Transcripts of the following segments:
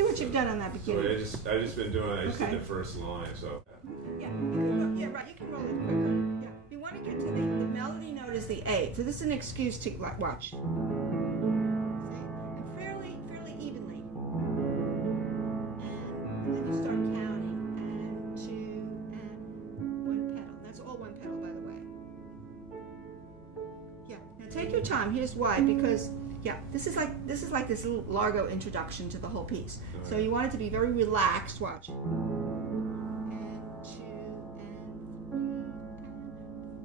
See what you've done on that beginning. So I just been doing. I just did the first line. So. Yeah, right. You can roll it quicker. Yeah, you want to get to the melody note is the A. So this is an excuse to watch. See, and fairly evenly. And then you start counting. And 2 and 1 pedal. That's all 1 pedal, by the way. Yeah. Now take your time. Here's why. Because this is like this little largo introduction to the whole piece. So you want it to be very relaxed. Watch. And 2 and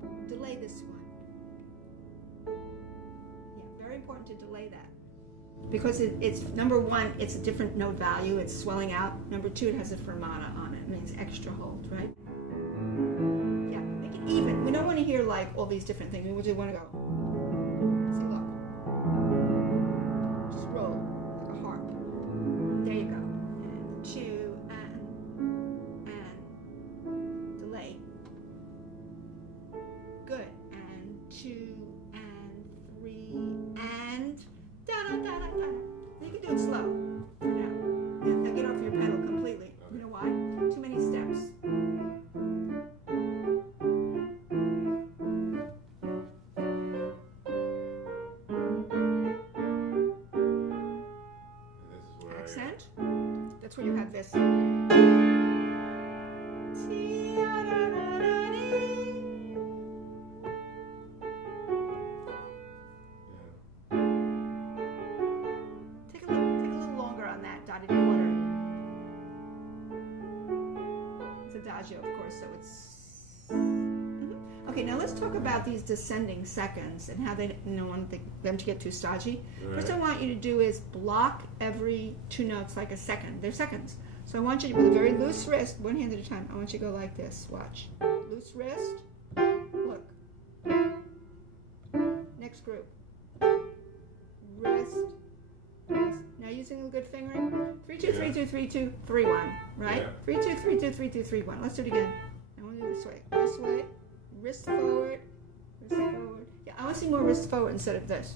3 and delay this one. Yeah, very important to delay that because it's number 1. It's a different note value. It's swelling out. Number 2, it has a fermata on it. It means extra hold, right? Yeah, make it even. We don't want to hear like all these different things. We just want to go. That's where you have this. Take a little longer on that dotted quarter. It's adagio, of course, so it's. Okay, now let's talk about these descending seconds and how they don't want them to get too stodgy. Right. First, I want you to do is block every 2 notes like a second. They're seconds. So I want you to, with a very loose wrist, 1 hand at a time, I want you to go like this. Watch. Loose wrist. Look. Next group. Wrist. Wrist. Now using a good fingering. 3, 2, 3, 2, 3, 2, 3, 1. Right? Yeah. 3, 2, 3, 2, 3, 2, 3, 1. Let's do it again. I want to do it this way. This way. Wrist forward, wrist forward. Yeah, I want to see more wrist forward instead of this.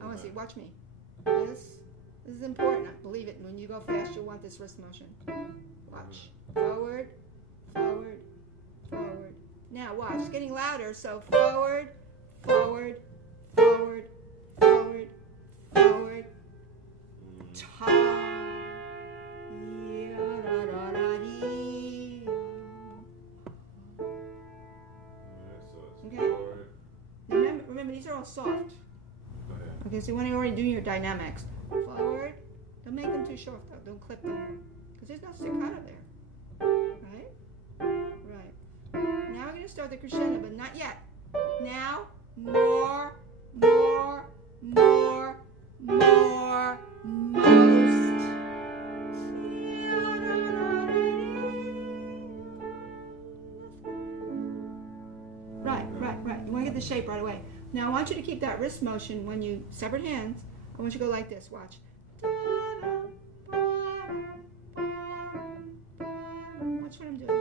I want to see, watch me. This is important. Believe it. When you go fast, you'll want this wrist motion. Watch. Forward, forward, forward. Now watch. It's getting louder. So forward, forward, forward, forward, forward. Top. Remember, these are all soft. Okay, so when you're already doing your dynamics, forward, don't make them too short though. Don't clip them, because there's no staccato there. Right? Right. Now we're going to start the crescendo, but not yet. Now, more, more, more, more, most. Right. You want to get the shape right away. Now I want you to keep that wrist motion when you separate hands. I want you to go like this. Watch. Watch what I'm doing.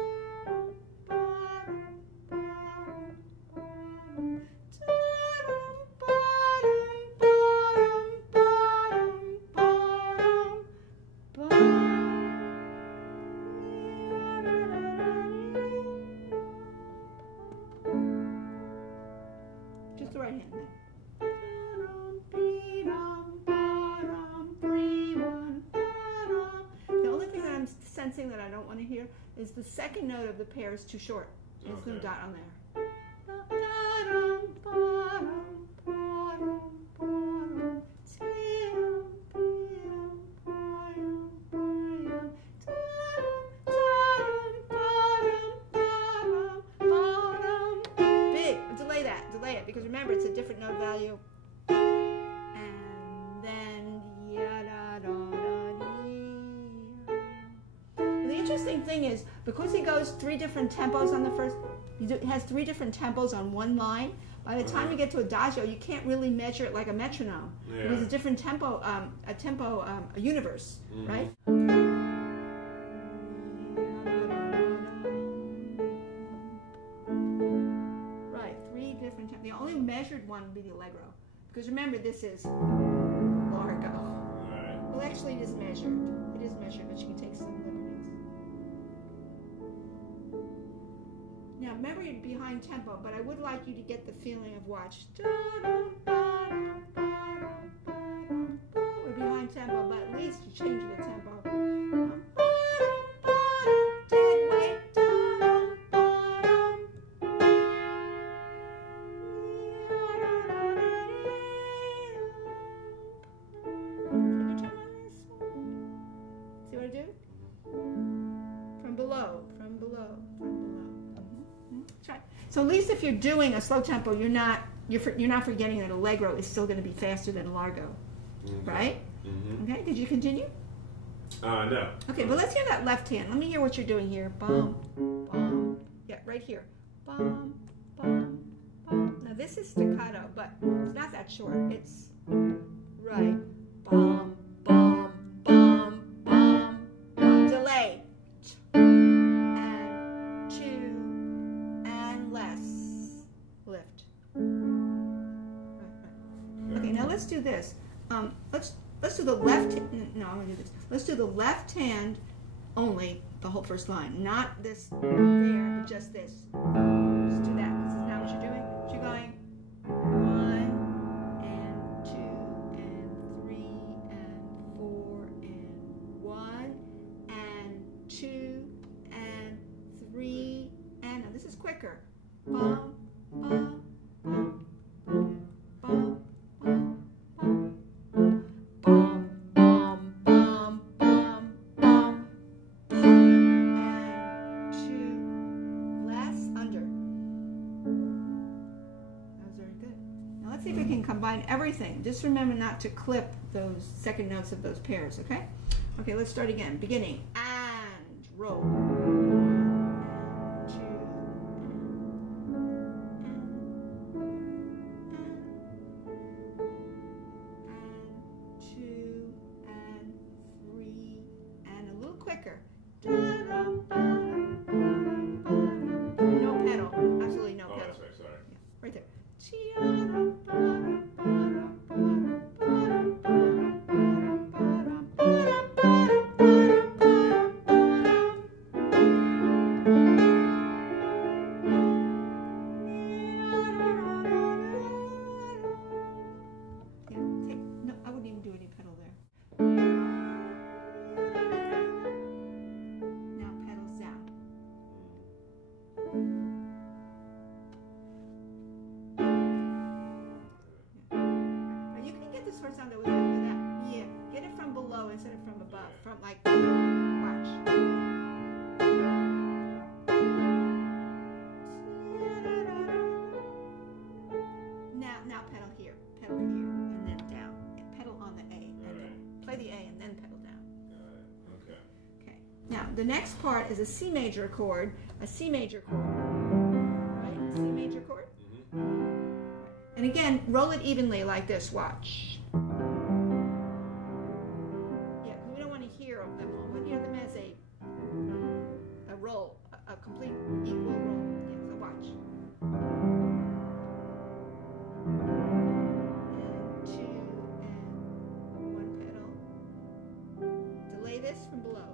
Just the right hand. The only thing that I'm sensing that I don't want to hear is the second note of the pair is too short. There's no dot on there. Delay it, because remember it's a different note value. And then and the interesting thing is, because he goes 3 different tempos on the first, he has 3 different tempos on one line. By the time you get to adagio, you can't really measure it like a metronome. Yeah. It was a different tempo, a universe, right? The only measured one would be the allegro, because remember this is largo. Well, actually, it is measured. It is measured. remember you're behind tempo, but I would like you to get the feeling of watch. We're behind tempo, but at least you change the tempo. See what I do? From below. That's right. So at least if you're doing a slow tempo, you're not forgetting that allegro is still going to be faster than largo, right? Okay. Did you continue? No. Okay. Well, let's hear that left hand. Let me hear what you're doing here. Bum, bum. Yeah, right here. Bum, bum, bum. Now this is staccato, but it's not that short. It's right. Bum, bum, bum, bum, bum. Delay. And two, and less. Lift. Right. Okay, now let's do this. Let's do the left. No, I'm gonna do this. Let's do the left hand only. The whole first line, not this there, but just this. Just do that. This is not what you're doing. You're going 1 and 2 and 3 and 4 and 1 and 2 and 3 and now this is quicker. Bum, bum, bum, bum, bum, bum, bum, bum, bum, bum, bum, bum, and 2 less under. That was very good. Now let's see if we can combine everything. Just remember not to clip those second notes of those pairs, okay? Okay, let's start again. Beginning. And roll. Quicker. No pedal. Absolutely no pedal. That's right, sorry. Yeah, right there. No, I wouldn't even do any pedal there. Sound with that. Yeah, get it from below instead of from above. From like, watch. Now pedal here, and then down. Yeah, pedal on the A, and then play the A, and then pedal down. Okay. Okay. Now the next part is a C major chord. A C major chord. Right? A C major chord. And again, roll it evenly like this. Watch. Yeah, because we don't want to hear them all. We hear them as a roll, a complete equal roll. Yeah, so watch. And 2 and 1 pedal. Delay this from below.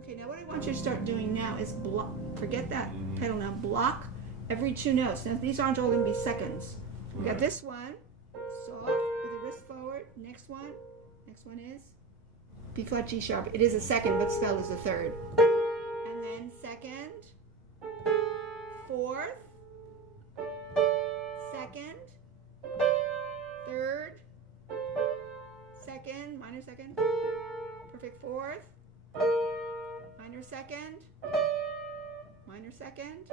Okay, now what I want you to start doing now is block. Forget that pedal now. Block every 2 notes. Now these aren't all going to be seconds. We got this one, soft with the wrist forward. Next one is B flat G sharp. It is a second, but spelled as a third. And then second, fourth, second, third, second, minor second, perfect fourth, minor second, minor second.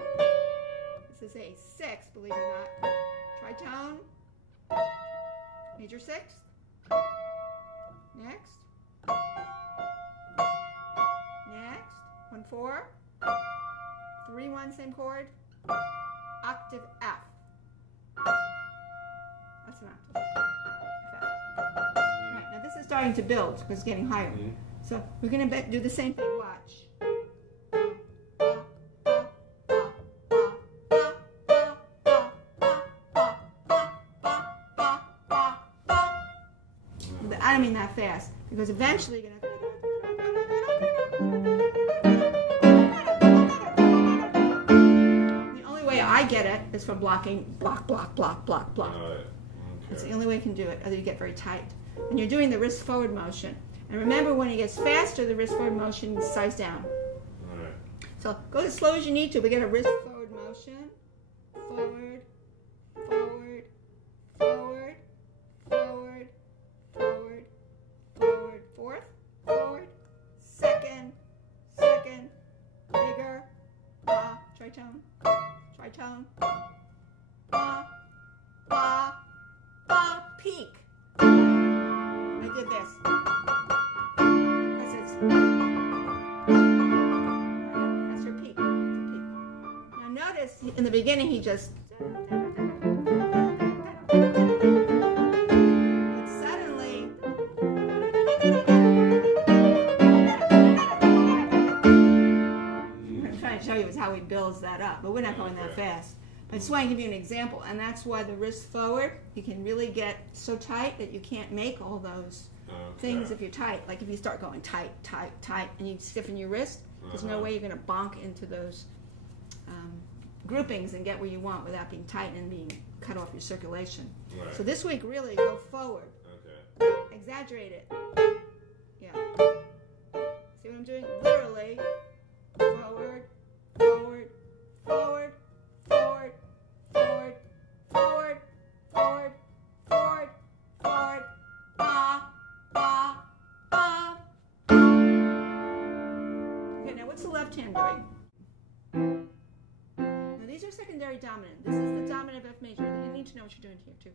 This is a 6, believe it or not. Tritone, major 6th, next, 1/4, 3/1, same chord, octave F. That's an octave. F. Right, now this is starting to build because it's getting higher. So we're going to do the same thing. Watch. I don't mean that fast, because eventually you're going to have to get it is from blocking, block, block, block, block, block. Okay. That's the only way you can do it, other you get very tight. And you're doing the wrist forward motion. And remember, when it gets faster, the wrist forward motion sighs down. All right. So go as slow as you need to. We get a wrist forward motion. Forward, forward, forward, forward, forward, forward, fourth, forward, second, second, bigger, tritone, tritone, ba, ba, ba, peak. I did this because it's that's your peak. It's a peak. Now notice in the beginning he just, but suddenly I'm trying to show you is how he builds that up, but we're not going that fast. I just want to give you an example, and that's why the wrist forward, you can really get so tight that you can't make all those things if you're tight. Like if you start going tight, tight, tight, and you stiffen your wrist, there's no way you're going to bonk into those groupings and get where you want without being tight and being cut off your circulation. Right. So this week, really go forward. Okay. Exaggerate it. Yeah. See what I'm doing? Literally, forward, forward, forward, forward, forward, forward, forward, forward, forward, ba, ba, ba. Okay, now what's the left hand doing? Now these are secondary dominant. This is the dominant of F major. You need to know what you're doing here too.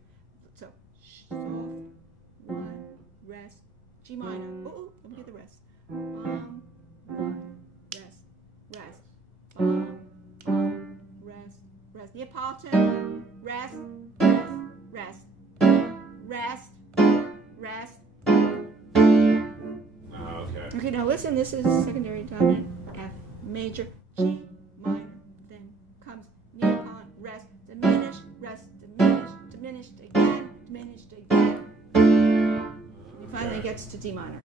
So, soft, one, rest, G minor. Ooh, let me get the rest. One, rest, rest. Rest, rest. Neapolitan, rest, rest, rest, rest, rest. Okay. Okay, now listen, this is secondary dominant, F major, G minor, then comes Neapolitan, rest, diminished, diminished again, diminished again. He finally gets to D minor.